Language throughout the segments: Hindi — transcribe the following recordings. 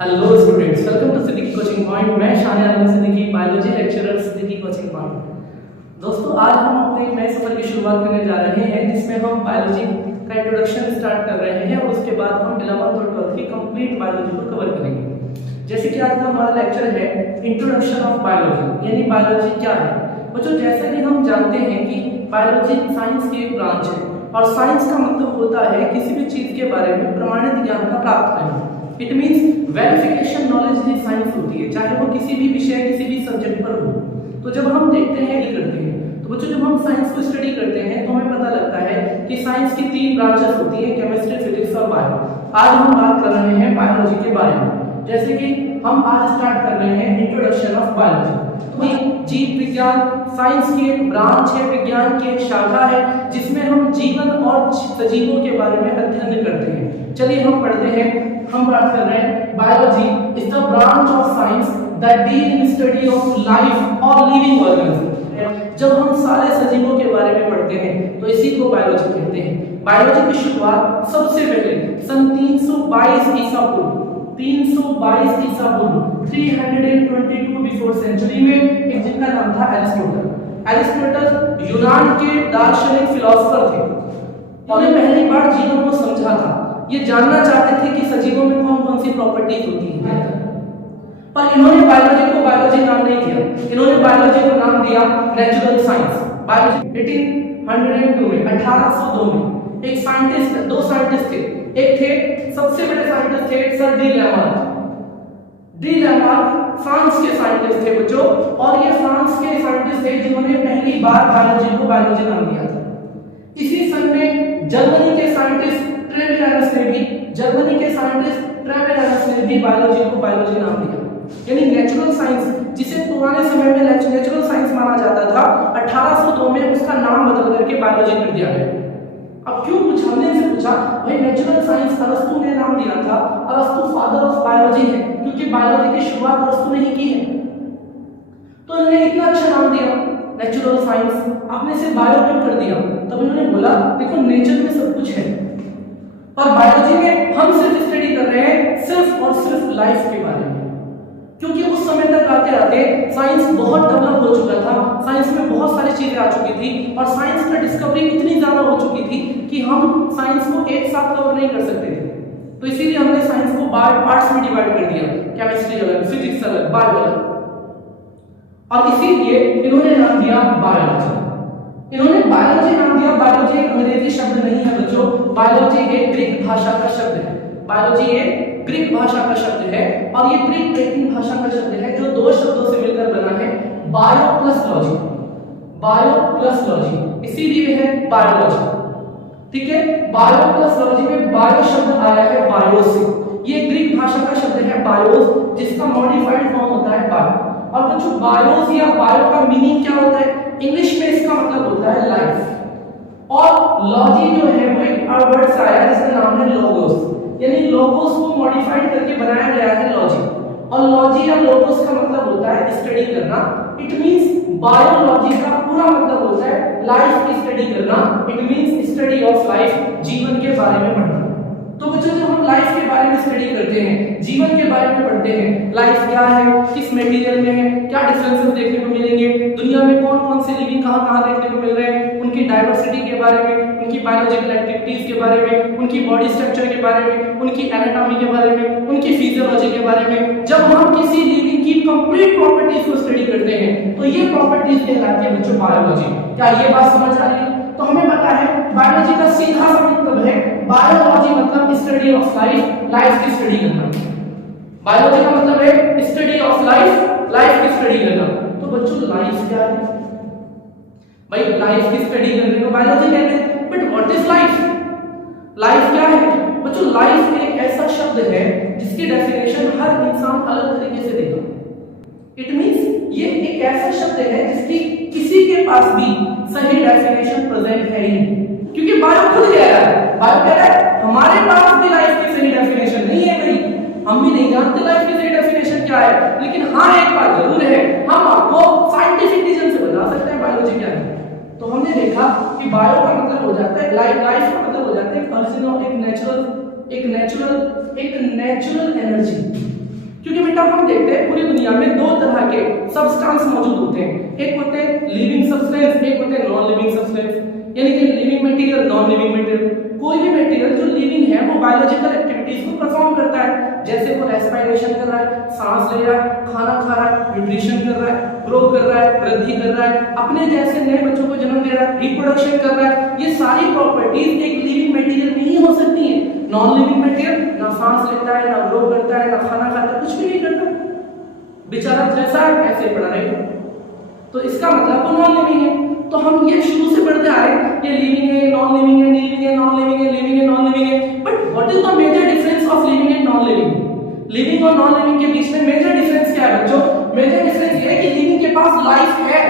Hello students, welcome to Siddiqui coaching point. मैं Shan Alam Siddiqui, biology lecturer Siddiqui coaching point. दोस्तों, आज हम अपने एक नए सफर की शुरुआत करने जा रहे हैं जिसमें हम बायोलॉजी का इंट्रोडक्शन स्टार्ट कर रहे हैं और उसके बाद हम 11th और 12th की कंप्लीट बायोलॉजी को कवर करेंगे। जैसे कि आज का हमारा लेक्चर है इंट्रोडक्शन ऑफ बायोलॉजी, यानी बायोलॉजी क्या है। बच्चों, जैसा कि हम जानते हैं कि बायोलॉजी साइंस की एक ब्रांच है और साइंस का मतलब होता है किसी भी चीज के बारे में प्रमाणित ज्ञान का प्राप्त करना। It means verification knowledge he science होती है, चाहे वो किसी भी विषय किसी भी सब्जेक्ट पर हो। तो जब हम देखते हैं करते हैं तो बच्चों, जब हम साइंस को स्टडी करते हैं तो हमें पता लगता है कि साइंस की 3 ब्रांचेस होती है, केमिस्ट्री, फिजिक्स और बायो। आज हम बात कर रहे हैं बायोलॉजी के बारे में। जैसे कि हम आज स्टार्ट कर रहे हैं इंट्रोडक्शन ऑफ बायोलॉजी। तो जीव विज्ञान साइंस की एक ब्रांच है, विज्ञान की एक शाखा है जिसमें हम जीवन और सजीवों के बारे में अध्ययन करते हैं। चलिए हम पढ़ते हैं। हम बात कर रहे हैं biology is the branch of science that deal in study of life और लिविंग ऑर्गन्स। जब हम सारे सजीवों के बारे में पढ़ते हैं तो इसी को बायोलॉजी कहते हैं। बायोलॉजी की शुरुआत सबसे पहले सन 322 ईसा पूर्व 322 बिफोर सेंचुरी में एक जिनका नाम था एरिस्टोटल यूनान के दार्शनिक फिलोसोफर थे। उन्होंने पहली बार जीवन को समझा था। ये जानना चाहते थे कि सजीवों में कौन कौन सी प्रॉपर्टीज होती हैं, पर इन्होंने बायोलॉजी को बायोलॉजी नाम नहीं दिया। इन्होंने बायोलॉजी को नाम दिया नेचुरल साइंस। बायोलॉजी 1802 में एक साइंटिस्ट, 2 साइंटिस्ट थे। एक थे सबसे बड़े साइंटिस्ट थे सर डी लैमार्क फ्रांस के साइंटिस्ट थे बच्चों, और ये फ्रांस के साइंटिस्ट थे जिन्होंने पहली बार बायोलॉजी को बायोलॉजी नाम दिया था। इसी सन में जर्मनी के साइंटिस्ट ट्रेवियरस ने भी बायोलॉजी को बायोलॉजी नाम दिया। यानी नेचुरल साइंस, जिसे पुराने समय में नेचुरल साइंस माना जाता था, 1802 में उसका नाम बदल करके बायोलॉजी कर दिया गया। अब क्यों हमने इनसे पूछा, भाई नेचुरल साइंस अरस्तु ने नाम दिया था, अरस्तु फादर ऑफ बायोलॉजी है क्योंकि बायोलॉजी की शुरुआत अरस्तु ने ही की है। तो इन्होंने इतना अच्छा नाम दिया नेचुरल साइंस, आपने इसे बायो क्यों कर दिया? तब इन्होंने बोला देखो नेचर में सब कुछ है और बायोलॉजी में हम सिर्फ स्टडी कर रहे हैं सिर्फ और सिर्फ लाइफ के बारे में। क्योंकि उस समय तक आते आते साइंस बहुत डेवलप हो चुका था, साइंस में बहुत सारी चीजें आ चुकी थी और साइंस का डिस्कवरी इतनी ज्यादा हो चुकी थी कि हम साइंस को एक साथ कवर नहीं कर सकते थे। तो इसीलिए हमने साइंस को पार्ट्स में डिवाइड कर दिया, केमिस्ट्री अलग, फिजिक्स अलग, बायो अलग, और इसीलिए इन्होंने नाम दिया बायोलॉजी। इन्होंने बायोलॉजी नाम दिया। बायोलॉजी एक अंग्रेजी शब्द नहीं है बच्चों, बायोलॉजी एक ग्रीक भाषा का शब्द है। बायोलॉजी एक ग्रीक भाषा का शब्द है और ये ग्रीक लैटिन भाषा का शब्द है जो 2 शब्दों से मिलकर बना है, बायो प्लस लॉजी, इसीलिए है बायोलॉजी। ठीक है, बायो प्लस लॉजी में बायो शब्द आया है बायो से। ये ग्रीक भाषा का शब्द है बायोस, जिसका मॉडिफाइड फॉर्म होता है बायो। और बच्चों, बायोस या बायो का मीनिंग क्या होता है? इंग्लिश में इसका मतलब होता है लाइफ। और लॉजी जो है वो एक वर्ड से आया जिसका नाम है लोगोस, यानी लोगोस को मॉडिफाइड करके बनाया गया है लॉजी। और लॉजी या लोगोस का मतलब होता है स्टडी करना। इट मींस बायोलॉजी का पूरा मतलब होता है लाइफ की स्टडी करना। It means study of life, जीवन के बारे में पढ़ना। तो बच्चों, जब हम लाइफ के बारे में स्टडी करते हैं, जीवन के बारे में पढ़ते हैं, लाइफ क्या है, किस मटेरियल में है, क्या डिफरेंसेस देखने को मिलेंगे, दुनिया में कौन कौन से लिविंग कहां देखने को मिल रहे हैं, उनकी डाइवर्सिटी के बारे में, उनकी बायोलॉजिकल एक्टिविटीज के बारे में, उनकी बॉडी स्ट्रक्चर के बारे में, उनकी एनाटॉमी के बारे में, उनकी फिजियोलॉजी के बारे में। जब हम किसी लिविंग की कंप्लीट प्रॉपर्टीज को स्टडी करते हैं तो ये प्रॉपर्टीज कहलाती है बच्चों बायोलॉजी। क्या ये बात समझ आ रही है? तो हमें पता है बायोलॉजी का सीधा सा मतलब है, बायोलॉजी मतलब स्टडी ऑफ लाइफ, लाइफ की स्टडी करना। बायोलॉजी का मतलब है स्टडी ऑफ लाइफ, लाइफ की स्टडी करना। तो बच्चों, लाइफ क्या है? भाई लाइफ की स्टडी करने को बायोलॉजी कहते हैं, but what is life? Life क्या है बच्चों? लाइफ एक ऐसा शब्द है जिसकी डेफिनेशन हर इंसान अलग तरीके से देगा। इट मींस ये एक ऐसा शब्द है जिसकी किसी के पास भी सही डेफिनेशन प्रेजेंट है ही नहीं, क्योंकि बायो खुद कह रहा है, बायो कह रहा है हमारे पास भी लाइफ की सही डेफिनेशन नहीं है भाई, हम भी नहीं जानते लाइफ की सही डेफिनेशन क्या है। लेकिन हाँ, एक बात जरूर है, हम आपको साइंटिफिक रीजन से बता सकते हैं बायोलॉजी क्या है। तो हमने देखा कि बायो का मतलब हो जाता है लाइफ, लाइफ का मतलब हो जाता है एक नेचुरल एनर्जी। क्योंकि बेटा हम देखते हैं पूरी दुनिया में दो तरह के सब्सटेंस मौजूद होते हैं, एक होते हैं लिविंग सब्सटेंस, एक होते हैं नॉन लिविंग सब्सटेंस, यानी कि living material, non living material. कोई भी मटेरियल जो लिविंग है वो बायोलॉजिकल एक्टिविटीज को परफॉर्म करता है, जैसे वो रेस्पिरेशन कर रहा है, सांस ले रहा है, खाना खा रहा है, न्यूट्रिशन कर रहा है, ग्रो कर रहा है, वृद्धि कर रहा है, अपने जैसे नए बच्चों को जन्म दे रहा है, रिप्रोडक्शन कर रहा है। ये सारी प्रॉपर्टीज एक लिविंग मटेरियल में ही हो सकती है। नॉन लिविंग मटेरियल ना सांस लेता है, ना ग्रो करता है, ना खाना खाता है, कुछ भी नहीं करता, बेचारा जैसा है ऐसे पड़ा रहेगा। तो इसका मतलब वो नॉन लिविंग है। तो हम ये शुरू से पढ़ते आ रहे हैं ये लिविंग है, नॉन लिविंग है, लिविंग है, नॉन लिविंग है, लिविंग है, नॉन लिविंग है। But what is the major difference of living and non living? Living और नॉन लिविंग के बीच में मेजर डिफरेंस क्या है बच्चों? मेजर डिफरेंस ये है कि लिविंग के पास लाइफ है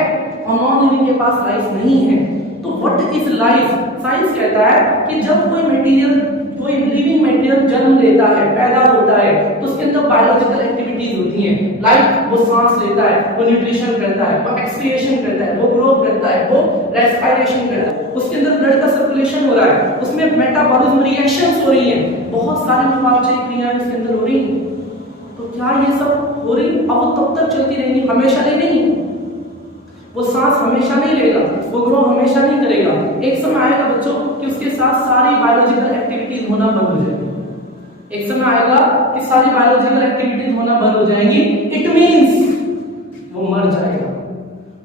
और नॉन लिविंग के पास लाइफ नहीं है। तो व्हाट इज लाइफ? साइंस कहता है कि जब कोई मटेरियल, कोई लिविंग मटेरियल जन्म लेता है, पैदा होता है, तो उसके अंदर बायोलॉजिकल एक्टिविटीज होती हैं। लाइक वो सांस लेता है, वो न्यूट्रिशन करता है, वो एक्सक्रिएशन करता है, वो ग्रो करता है, वो रेस्पिरेशन करता है, उसके अंदर ब्लड का सर्कुलेशन हो रहा है, उसमें मेटाबॉलिज्म रिएक्शंस हो रही हैं, बहुत सारी उपापचय क्रियाएं उसके अंदर हो रही हैं। तो क्या ये सब हो रही? अब वो तब तक चलती रहेंगी, हमेशा नहीं। वो सांस हमेशा नहीं लेगा, वो ग्रो हमेशा नहीं करेगा। एक समय आएगा बच्चों कि उसके साथ सारी बायोलॉजिकल एक्टिविटीज होना बंद हो जाएगी। एक समय आएगा कि सारी बायोलॉजिकल एक्टिविटीज होना बंद हो जाएंगी। इट मींस वो मर जाएगा।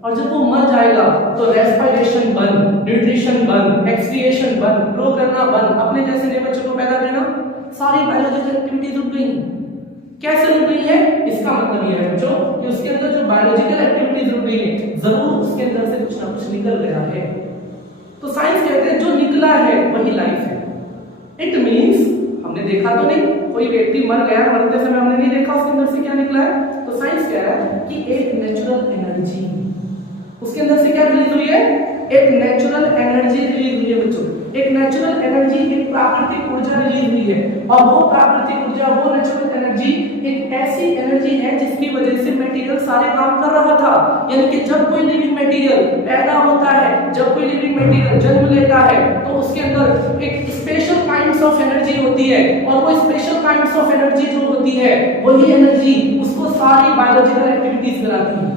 और जब वो मर जाएगा तो रेस्पिरेशन बंद, न्यूट्रिशन बंद, एक्सक्रिएशन बंद, ग्रो करना बंद, अपने जैसे नए बच्चों को पैदा करना, सारी बायोलॉजिकल एक्टिविटीज रुक गई। कैसे रुक गई है? इसका मतलब ये है बच्चों कि उसके अंदर जो बायोलॉजिकल एक्टिविटीज रुक गई है, जरूर उसके अंदर से कुछ ना कुछ निकल गया है। तो साइंस कहते हैं जो निकला है वही लाइफ है। इट मींस हमने देखा तो नहीं, कोई व्यक्ति मर गया, मरते समय हमने नहीं देखा उसके अंदर से क्या निकला है। तो साइंस कह रहा है कि एक नेचुरल एनर्जी उसके अंदर से क्या रिलीज हुई है? एक नेचुरल एनर्जी रिलीज हुई है बच्चों। एक नेचुरल एनर्जी, एक प्राकृतिक ऊर्जा रिलीज हुई है। और वो प्राकृतिक ऊर्जा, वो नेचुरल एनर्जी एक ऐसी एनर्जी है जिसकी वजह से मटेरियल सारे काम कर रहा था। यानी कि जब कोई लिविंग मटेरियल पैदा होता है, जब कोई लिविंग मटेरियल जन्म लेता है, तो उसके अंदर एक स्पेशल काइंड्स ऑफ एनर्जी होती है। और वो स्पेशल काइंड्स ऑफ एनर्जी जो होती है, वही एनर्जी उसको सारी बायोलॉजिकल एक्टिविटीज कराती है।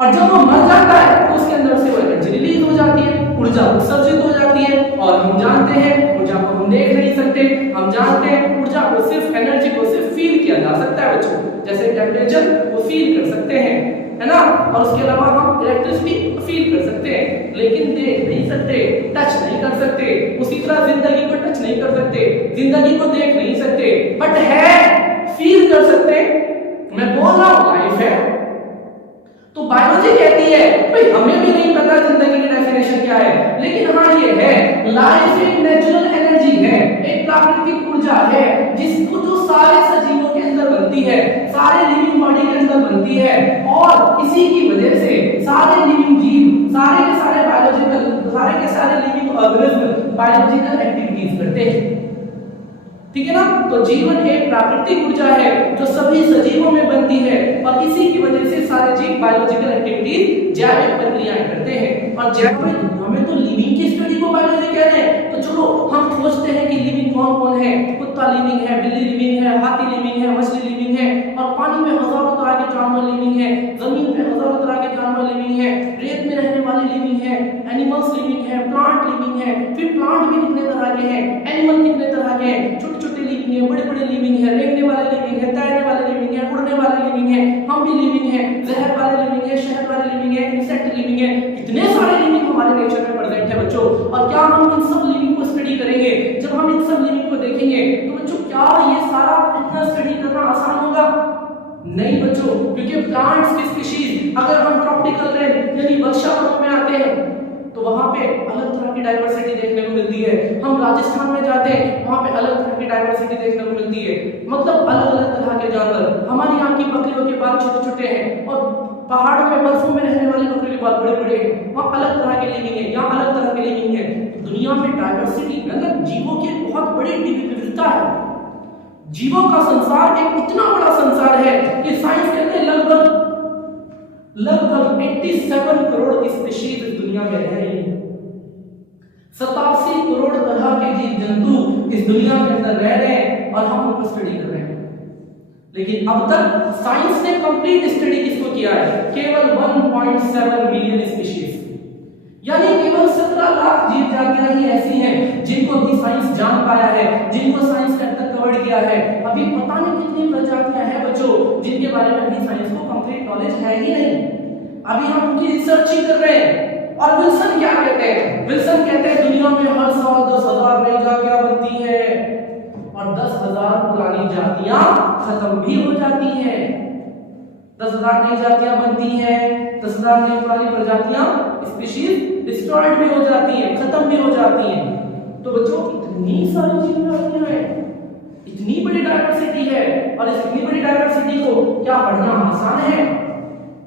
और जब वो मर जाता है तो उसके अंदर से वो एनर्जी रिलीज हो जाती है, ऊर्जा उत्सर्जित हो जाती है। और हम जानते हैं ऊर्जा को हम देख नहीं सकते, हम जानते हैं ऊर्जा को सिर्फ, एनर्जी को सिर्फ फील किया जा सकता है बच्चों, जैसे टेम्परेचर को फील कर सकते हैं, है ना। और उसके अलावा हम इलेक्ट्रिसिटी फील कर सकते हैं, लेकिन देख नहीं सकते, टच नहीं कर सकते। उसी तरह जिंदगी को टच नहीं कर सकते, जिंदगी को देख नहीं सकते, बट है फील कर सकते। मैं बोल रहा हूं लाइफ है। तो बायोलॉजी कहती है भाई हमें भी नहीं पता जिंदगी की डेफिनेशन क्या है, लेकिन हाँ ये है, लाइफ एक नेचुरल एनर्जी है, एक प्राकृतिक ऊर्जा है जिसको जो सारे सजीवों के अंदर बनती है, सारे लिविंग बॉडी के अंदर बनती है। और इसी की वजह से सारे लिविंग जीव, सारे के सारे बायोलॉजिकल, सारे के सारे लिविंग ऑर्गेनिज्म बायोलॉजिकल एक्टिविटीज करते हैं। ठीक है ना। तो जीवन एक प्राकृतिक ऊर्जा है जो सभी सजीवों में बनती है, और इसी की वजह से सारे जीव बायोलॉजिकल एक्टिविटीज, जैविक प्रक्रियाएं करते हैं। और जैविक हमें तो लिविंग की स्टडी को बायोलॉजी कह रहे हैं। तो चलो हम सोचते हैं कि लिविंग कौन कौन है। कुत्ता लिविंग है, बिल्ली लिविंग है, हाथी लिविंग है, मछली लिविंग है, और पानी में हजारों तरह के जानवर लिविंग है, जमीन पे हजारों तरह के जानवर लिविंग है, रेत में रहने वाले लिविंग है, एनिमल्स लिविंग है, प्लांट लिविंग है। फिर प्लांट भी कितने तरह के हैं, एनिमल कितने तरह के हैं, छोटे छोटे लिविंग है, बड़े बड़े लिविंग है, रेंगने वाले लिविंग है, तैरने वाले लिविंग है, उड़ने वाले लिविंग है, हम भी लिविंग है, जहर वाले लिविंग है, शहद वाले लिविंग है, इंसेक्ट लिविंग है। कितने सारे लिविंग हमारे नेचर में प्रेजेंट है बच्चों। और क्या हम इन सब लिविंग को स्टडी करेंगे? जब हम इन सब लिविंग को देखेंगे तो बच्चों क्या ये सारा इतना स्टडी करना आसान होगा? नहीं बच्चों, क्योंकि प्लांट्स की स्पीशीज, अगर हम ट्रॉपिकल रेन यानी वर्षावनों में आते हैं तो वहां पे अलग तरह की डाइवर्सिटी देखने को मिलती है। हम राजस्थान में जाते हैं, वहां पे अलग तरह की डाइवर्सिटी देखने को मिलती है, मतलब अलग अलग तरह के जानवर। हमारे यहाँ की बकरियों के बाल छोटे छोटे हैं, और पहाड़ों में बर्फों में रहने वाली बकरियों के बाल बड़े बड़े हैं। वहाँ अलग तरह के लिविंग है, यहाँ अलग तरह के लिविंग है। दुनिया में डाइवर्सिटी, मतलब जीवों की बहुत बड़ी विविधता है। जीवों का संसार एक इतना बड़ा संसार है कि साइंस कहते हैं लगभग 87 करोड़ स्पीशीज इस दुनिया में रह रही है। 87 करोड़ तरह के जीव जंतु इस दुनिया के अंदर रह रहे हैं, और हम उनको स्टडी कर रहे हैं। लेकिन अब तक साइंस ने कंप्लीट स्टडी किसको किया है? केवल 1.7 मिलियन स्पीशीज, यानी केवल 17 लाख जीव जातियां ही ऐसी हैं जिनको भी साइंस जान पाया है, जिनको साइंस ने अब तक कवर किया है। अभी पता नहीं कितनी प्रजातियां हैं बच्चों जिनके बारे में भी साइंस को कंप्लीट नॉलेज है ही नहीं। अभी हम उनकी रिसर्च ही कर रहे हैं। और विल्सन क्या कहते हैं? विल्सन कहते हैं दुनिया में हर साल 10,000 नई जातियां बनती है और 10,000 पुरानी जातियां खत्म भी हो जाती हैं। 10,000 नई जातियां बनती हैं, 10,000 नई पुरानी प्रजातियां स्पीशीज डिस्ट्रॉयड भी हो जाती हैं, खत्म भी हो जाती हैं। तो बच्चों इतनी सारी जीव जातियां हैं, इतनी बड़ी डायवर्सिटी है, और इस इतनी बड़ी डायवर्सिटी को क्या पढ़ना आसान है?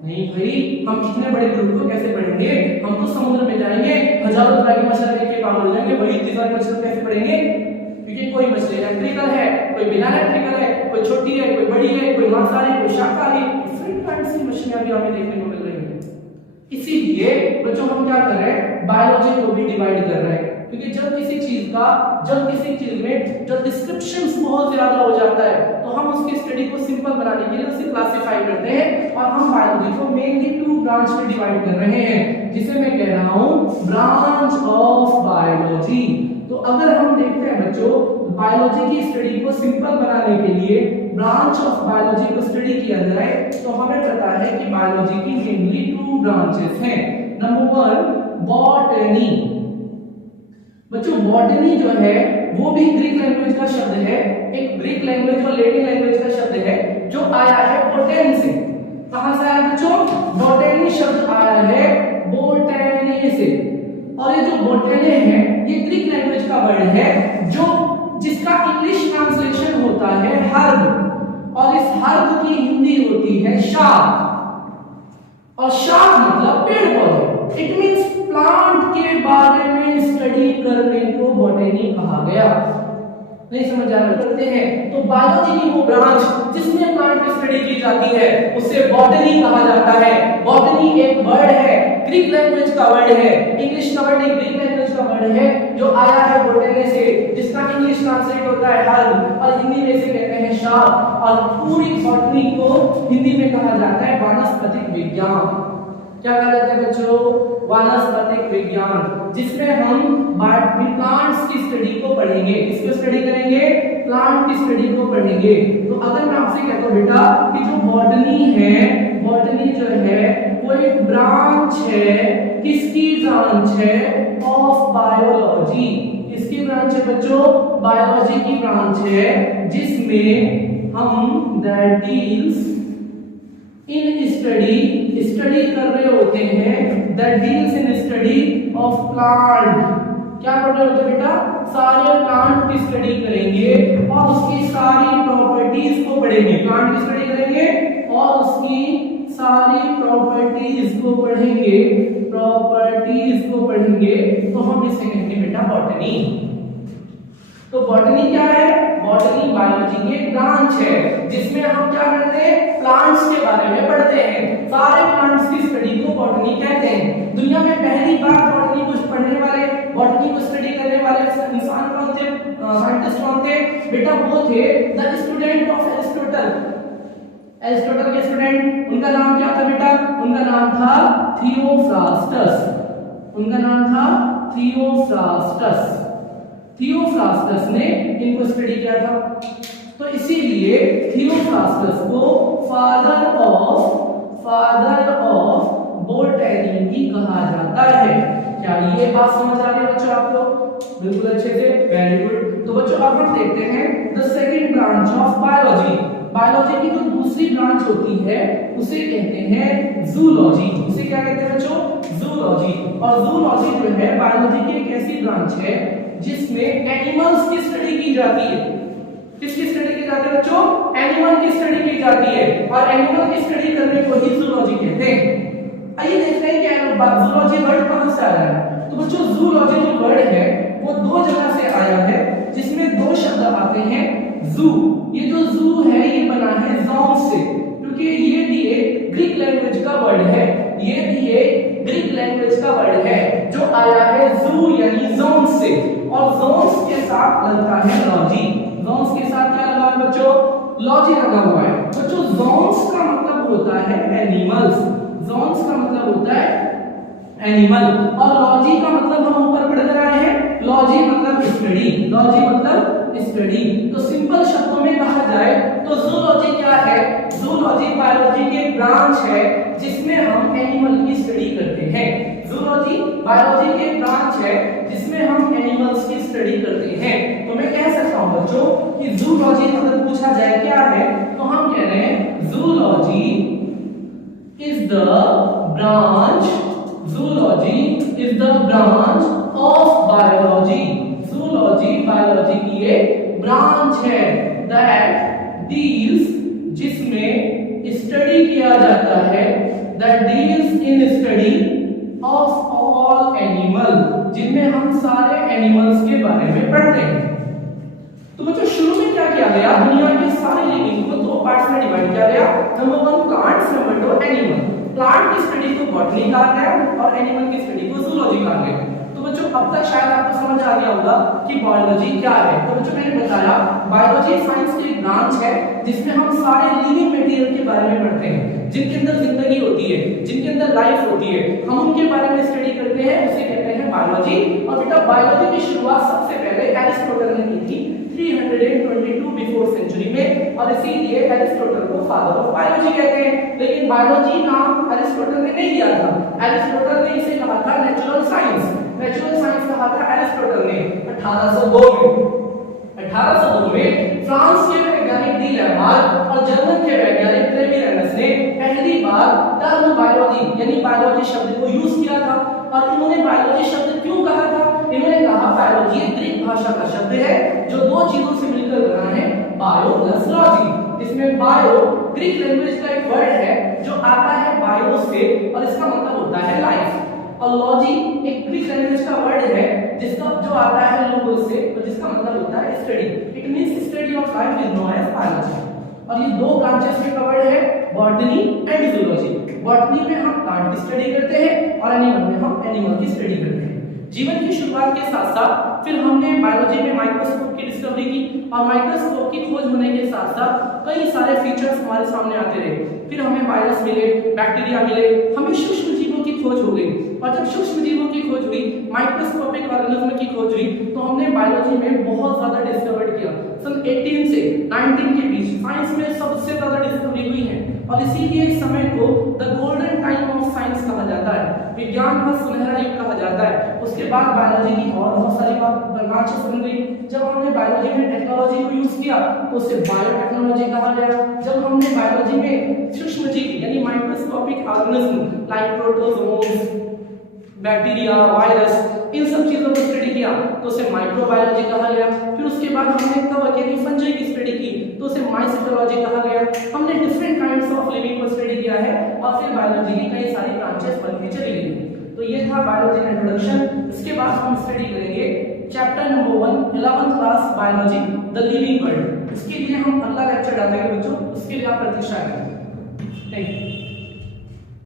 नहीं भाई, हम इतने बड़े ग्रुप को कैसे पढ़ेंगे? हम तो समुद्र में जाएंगे, हजारों तरह की मछलियां देख के पागल हो जाएंगे। भाई इतनी सारी मछलियां कैसे पढ़ेंगे? क्योंकि कोई मछली इलेक्ट्रिकल है, कोई बिना इलेक्ट्रिकल है, कोई छोटी है, कोई बड़ी है, कोई मांसाहारी, कोई शाकाहारी, डिफरेंट काइंड की मछलियां भी हमें देखने को मिल रही हैं। इसीलिए बच्चों हम क्या कर रहे हैं? बायोलॉजी को भी डिवाइड कर रहे हैं, क्योंकि जब किसी चीज में जब डिस्क्रिप्शंस बहुत ज्यादा हो जाता है तो हम उसकी स्टडी को सिंपल बनाने के लिए उसे क्लासिफाई करते हैं, और हम बायोलॉजी को मेनली 2 ब्रांच में डिवाइड कर रहे हैं, जिसे मैं कह रहा हूं ब्रांच ऑफ बायोलॉजी। तो अगर हम देखते हैं बच्चों बायोलॉजी की स्टडी को सिंपल बनाने के लिए ब्रांच ऑफ बायोलॉजी को स्टडी किया जाए तो हमें पता है कि बायोलॉजी की मेनली 2 ब्रांचेस हैं। Number 1 botany. बच्चों बॉटनी जो है वो भी ग्रीक लैंग्वेज का शब्द है, एक ग्रीक लैंग्वेज और लैटिन लैंग्वेज का शब्द है जो आया है बोटेन से। कहां से आया बच्चों? बॉटनी शब्द आया है बोटेनी से। और ये जो बोटेने है ये ग्रीक लैंग्वेज का वर्ड है जिसका इंग्लिश ट्रांसलेशन होता है हर्ब, और इस हर्ब की हिंदी होती है शाक। और शाक मतलब पेड़ पौधे। इट मींस प्लांट के बारे में स्टडी करने को बॉटनी कहा गया। नहीं समझ आ रहा? करते हैं तो बायोलॉजी की वो ब्रांच जिसमें प्लांट की स्टडी की जाती है उसे बॉटनी कहा जाता है। बॉटनी एक वर्ड है, ग्रीक लैंग्वेज का वर्ड है, इंग्लिश का वर्ड नहीं, ग्रीक लैंग्वेज का वर्ड है जो आया है बोटेने से, जिसका इंग्लिश ट्रांसलेट होता है हर्ब और हिंदी में इसे कहते हैं शाक। और पूरी बॉटनी को हिंदी में कहा जाता है वानस्पतिक विज्ञान। क्या कहा जाता है बच्चों? वानस्पतिक विज्ञान, जिसमें हम प्लांट्स की स्टडी को पढ़ेंगे। किसको स्टडी करेंगे? प्लांट की स्टडी को पढ़ेंगे। तो अगर मैं आपसे कहता हूं बेटा कि जो बॉटनी है, बॉटनी जो है वो एक ब्रांच है, किसकी ब्रांच है? Of biology. किसकी ब्रांच है बच्चों? बायोलॉजी की ब्रांच है, जिसमें हम दैट डील्स इन स्टडी कर रहे होते हैं, that deals in study of plant. क्या पढ़ रहे होते हैं बेटा? सारे प्लांट की स्टडी करेंगे और उसकी सारी प्रॉपर्टीज को पढ़ेंगे। प्लांट की स्टडी करेंगे और उसकी सारी प्रॉपर्टीज को पढ़ेंगे, तो हम इसे कहेंगे बेटा बॉटनी। तो बॉटनी क्या है? बॉटनी बायोलॉजी की एक ब्रांच है जिसमें हम क्या करते हैं? प्लांट्स के बारे में पढ़ते हैं। सारे प्लांट्स की स्टडी को बॉटनी कहते हैं। दुनिया में पहली बार बॉटनी को पढ़ने वाले, बॉटनी को स्टडी करने वाले इंसान कौन थे? साइंटिस्ट कौन थे बेटा? वो थे the student of Aristotle. Aristotle के स्टूडेंट, उनका नाम क्या था बेटा? उनका नाम था थियोफ्रास्टस। उनका नाम था थियोफ्रास्टस। थियोफ्रास्टस ने इनको स्टडी किया था। तो इसीलिए थियोफ्रास्टस को फादर ऑफ बोटनी भी कहा जाता है। क्या ये बात समझ आ रही है बच्चों आपको? बिल्कुल अच्छे से, वेरी गुड। तो बच्चों अब हम देखते हैं the second branch of biology. Biology की जो दूसरी ब्रांच होती है उसे कहते हैं जूलॉजी। उसे क्या कहते हैं बच्चों? जूलॉजी। और जूलॉजी जो है बायोलॉजी की एक ऐसी ब्रांच है जिसमें एनिमल्स की स्टडी की जाती है। किसकी स्टडी की जाती है बच्चों? एनिमल की स्टडी की जाती है, और एनिमल की स्टडी करने को ही जूलॉजी कहते हैं। आइए देखते हैं कि जूलॉजी वर्ड कहां से आया है। तो बच्चों जूलॉजी जो वर्ड है वो 2 जगह से आया है, जिसमें 2 शब्द आते हैं जू। ये जो जू है ये बना है ज़ॉन से, क्योंकि ये भी एक ग्रीक लैंग्वेज का वर्ड है। ये भी एक ग्रीक लैंग्वेज का वर्ड है जो आया है जू यानी ज़ॉन से, और ज़ोन्स के साथ लगता है लॉजी। ज़ोन्स के साथ क्या लगा बच्चों? लॉजी लगा हुआ है। बच्चों जोन्स का मतलब होता है एनिमल्स, जोन्स का मतलब होता है एनिमल, और लॉजी का मतलब हम ऊपर पढ़ कर आए हैं, लॉजी मतलब स्टडी, लॉजी मतलब स्टडी। तो सिंपल शब्दों में कहा जाए तो जूलॉजी क्या है? जूलॉजी बायोलॉजी की एक ब्रांच है जिसमें हम एनिमल की स्टडी करते हैं। जूलॉजी बायोलॉजी की एक ब्रांच है जिसमें हम एनिमल्स की स्टडी करते हैं। तो मैं कह सकता हूं बच्चों कि जूलॉजी अगर पूछा जाए क्या है तो हम कह रहे हैं zoology is the branch, zoology is the branch of biology, zoology biology की एक ब्रांच है that deals, जिसमें स्टडी किया जाता है, that deals in study of all animal, जिनमें हम सारे एनिमल्स के बारे में पढ़ते हैं। तो बच्चों शुरू में क्या किया गया? दुनिया के सारे लिविंग को दो पार्ट्स में डिवाइड किया गया। Number 1 plants, number 2 animal. Plant की स्टडी को बॉटनी कहा गया और एनिमल की स्टडी को जूलॉजी कहा गया। तो बच्चों अब तक शायद आपको समझ आ गया होगा कि बायोलॉजी क्या है। तो बच्चों मैंने बताया बायोलॉजी साइंस की एक ब्रांच है जिसमें हम सारे लिविंग मटेरियल के बारे में पढ़ते हैं, जिनके अंदर जिंदगी होती है, जिनके अंदर लाइफ होती है, हम उनके बारे में स्टडी करते हैं, उसे कहते हैं बायोलॉजी। और बेटा बायोलॉजी की शुरुआत सबसे पहले एरिस्टोटल ने की थी 322 बिफोर सेंचुरी में, और इसीलिए एरिस्टोटल को फादर ऑफ बायोलॉजी कहते हैं। लेकिन बायोलॉजी नाम एरिस्टोटल ने नहीं दिया था, एरिस्टोटल ने इसे कहा था नेचुरल साइंस, नेचुरल साइंस कहा था एरिस्टोटल ने 1802 में। 1802 में फ्रांस के वैज्ञानिक डी लैमार्क और जर्मन के वैज्ञानिक क्लेमेंस ने पहली बार टर्म बायोलॉजी यानी बायोलॉजी शब्द को यूज किया था। और इन्होंने बायोलॉजी शब्द क्यों कहा था? इन्होंने कहा बायोलॉजी एक ग्रीक भाषा का शब्द है जो दो चीजों से मिलकर बना है, बायो प्लस लॉजी। इसमें बायो ग्रीक लैंग्वेज का एक वर्ड है जो आता है बायो से और इसका मतलब होता है लाइफ, और लॉजी एक ग्रीक लैंग्वेज का वर्ड है जिसका जो आता है लोगोस से और जिसका मतलब होता है study. It means study of life is known as biology. और ये दो ब्रांचेस में कवर्ड है, बॉटनी एंड जूलॉजी। बॉटनी में हम प्लांट की स्टडी करते हैं और एनिमल में हम एनिमल की स्टडी करते हैं। जीवन की शुरुआत के साथ साथ फिर हमने बायोलॉजी में माइक्रोस्कोप की डिस्कवरी की, और माइक्रोस्कोप की खोज होने के साथ साथ कई सारे फीचर्स हमारे सामने आते रहे। फिर हमें वायरस मिले, बैक्टीरिया मिले, हमें सूक्ष्म जीवों की खोज हो गई, और जब सूक्ष्म जीवों की खोज हुई, माइक्रोस्कोपिक ऑर्गेनिज्म की खोज हुई, तो हमने बायोलॉजी में बहुत ज्यादा डिस्कवर किया। सन 18 से 19 के बीच साइंस में सबसे ज्यादा डिस्कवरी हुई है, और इसीलिए इस समय को the golden time of science कहा जाता है, विज्ञान का सुनहरा युग कहा जाता है। उसके बाद बायोलॉजी की और बहुत सारी ब्रांचेस बन गई। जब हमने बायोलॉजी में टेक्नोलॉजी को यूज किया तो उसे बायोटेक्नोलॉजी कहा गया। जब हमने बायोलॉजी में सूक्ष्म जीव यानी microscopic organism like protozoans, bacteria, virus, इन सब चीजों को स्टडी किया तो उसे माइक्रोबायोलॉजी कहा गया। फिर उसके बाद हमने कवक यानी फंजाई की स्टडी की तो उसे माइसिटोलॉजी कहा गया। हमने डिफरेंट काइंड्स ऑफ लिविंग को स्टडी किया है, और फिर बायोलॉजी की कई सारी ब्रांचेस बनती चली गई। तो ये था बायोलॉजी का इंट्रोडक्शन। इसके बाद हम स्टडी करेंगे chapter number 1 11th class biology the living world. इसके लिए हम अगला लेक्चर डालेंगे बच्चों, उसके लिए आप प्रतीक्षा करें। Thank you.